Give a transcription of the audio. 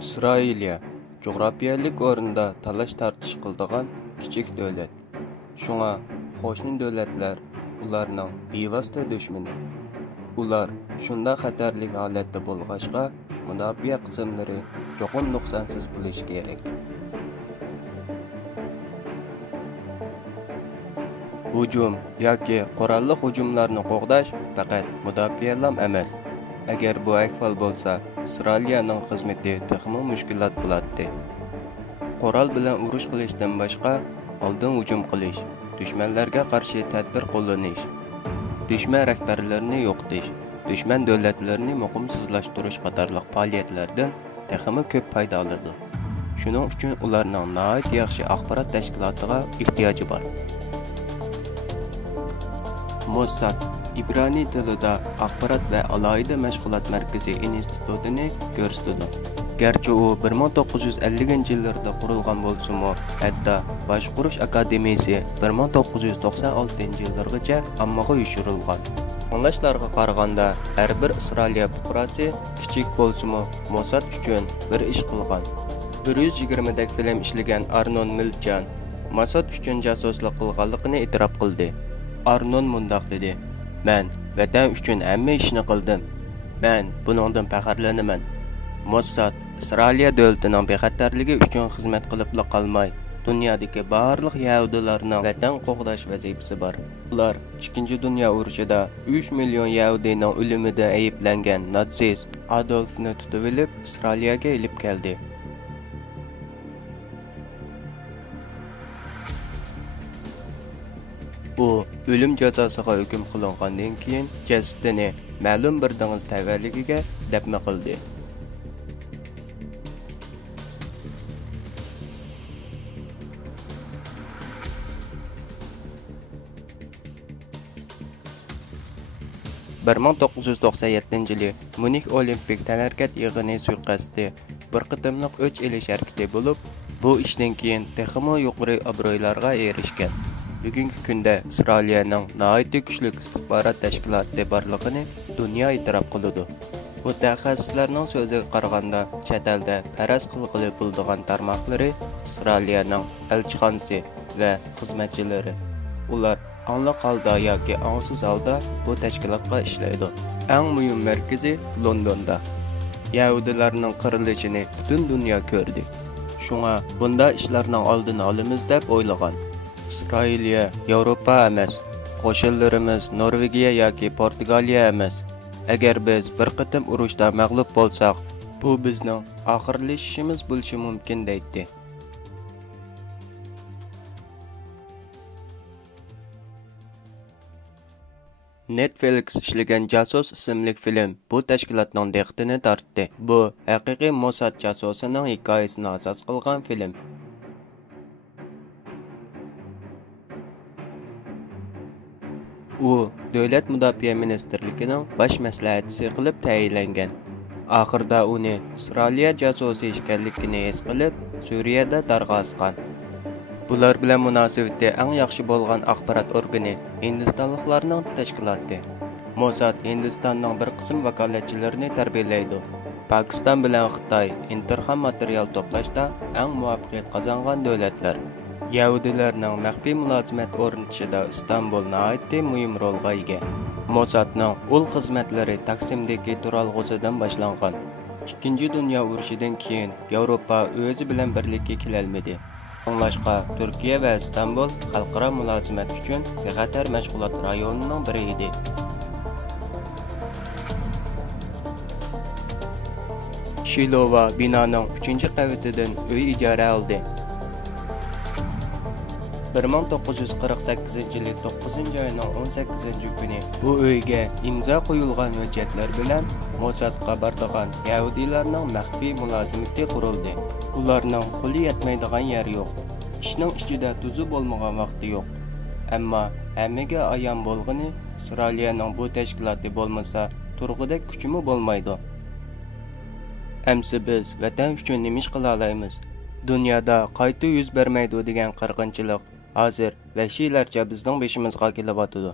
İsrailiya coğrafiyalik o'rinda talash-tartish qiladigan kichik davlat. Shunga qo'shni davlatlar ularning bevosita dushmani. Ular shunda xatarli holatda bo'lg'achqa, mudofaa qismlari cho'qim nuqsonsiz bo'lishi kerak. Hujum yoki qurolli hujumlarni qo'g'dash faqat mudofaalam emas. Agar bu ahvol bo'lsa, Isroiliyaning xizmati texmo mushkulot bo'ladi. Qurol bilan urush qilishdan boshqa, oldin hujum qilish, dushmanlarga qarshi tadbir qo'llanish, dushman rahbarlarini yo'qotish, dushman davlatlarini muqimsizlashtirish qatorliq faoliyatlardan texmo ko'p foyda oladi. Shuning uchun ularning nihoyat yaxshi axborot tashkilotiga ehtiyoji bor. Mossad İbrani tilida axborot va alohida mashg'ulot markazi institutini ko'rsatdi. Garchi u 1950-yillarda qurilgan bo'lsa-mu, hatto boshqurish akademiyasi 1996-yillargacha ommaga yoshirilgan. Anglashlarga qaraganda, har bir Isroiliya fuqarosi kichik bo'lsa-mu, Mossad uchun bir ish qilgan. 120 dak film ishlagan Arnon Milchan Mossad uchun jasuslik qilganligini e'tirof qildi. Arnon mundoq dedi: "Men vatan uchun hamma ishni qildim. Men buningdan faxrlanaman. Mossad Isroiliya davlatining bexatarligi uchun xizmat qilib qolmay, dunyodagi barliq yahudilarning vatan qo'g'dash vazifasi bor. Ular Ikkinchi dunyo urushida 3 million yahudining o'limida ayblangan natsist Adolfni tutib olib, Isroiliyaga elib keldi." U o'lim jazosiga hukm qilingandan keyin jasadini ma'lum bir dengiz tavalligiga dafn qildi. (1997) Munih Olimpik tanarkat yig'ini suiqasdi bir qitimliq o'ch elish harakati bo'lib, bu ishdan keyin texmo yuqori obro'larga erishgan. Bugungi kunda Isroiliyaning nihoyat kuchli istixborot tashkiloti borligini dunyo e'tirof qiladi. Mutaxassislarning so'ziga qaraganda, chet elda faraz qilg'ili bo'ladigan tarmoqlari Isroiliyaning elchixonasi va xizmatchilari. Ular anliq holda yoki ongsiz holda bu tashkilotga ishlaydi. Eng muhim markazi Londonda. Yahudilarning qirilishini butun dunyo ko'rdi. Shunga bunda ishlarning oldini olamiz deb o'ylagan. Isroiliya Yevropa emas, qo'shinlarimiz Norvegiya yoki Portugaliya emas. Agar biz bir qitim urushda mag'lub bo'lsak, bu bizning oxirlashishimiz bo'lishi mumkin deydi. Netflix ishlagan Jasus ismli film bu tashkilotning diqqatini tortdi. Bu haqiqiy Mossad jasusining hikoyasini asos qilgan film. U Davlat mudofaa ministrligining bosh maslahatchisi qilib tayinlangan. Oxirida uni Isroiliya jasusi ekanligini his qilib, Suriyada darg'asgan. Bular bilan munosabati eng yaxshi bo'lgan axborot organi Hindistonliklarning tashkiloti. Mossad Hindistonning bir qism vakolatchilarini tarbiyalaydi. Pokiston bilan Xitoy interxom material to'plashda eng muvaffaqiyat qozongan davlatlar. Yahudilarning maxfiy mulozimat o'rnatishida Istanbul nihoyat muhim rolga ega. Mossadning ul xizmatlari Taksimdagi turalg'usidan boshlangan. Ikkinchi dunyo urushidan keyin Yevropa o'zi bilan birlikka kelolmadi. Anglashqa Turkiya va Istanbul xalqaro mulozimat uchun bexatar mashg'ulot rayonining biri edi. Shilova binoning 3-qavatidan uy ijara oldi. 1948-yil 9-oyning 18-kuni bu uyga imzo qo'yilgan hujjatlar bilan Mossadga boradigan yahudilarning maxfiy mulozimati qurildi. Ularning qo'li yetmaydigan yer yo'q. Ishning ichida tuzi bo'lmagan vaqti yo'q. Ammo hammaga ayon bo'lgani Isroiliyaning bu tashkiloti bo'lmasa, turg'idek kuchimi bo'lmaydi. Amsi biz vatan uchun nima ish qila olamiz? Dunyoda qayta yuz bermaydi degan qirg'inchilik hozir vahshiylarcha bizning beshimizga kelyapti.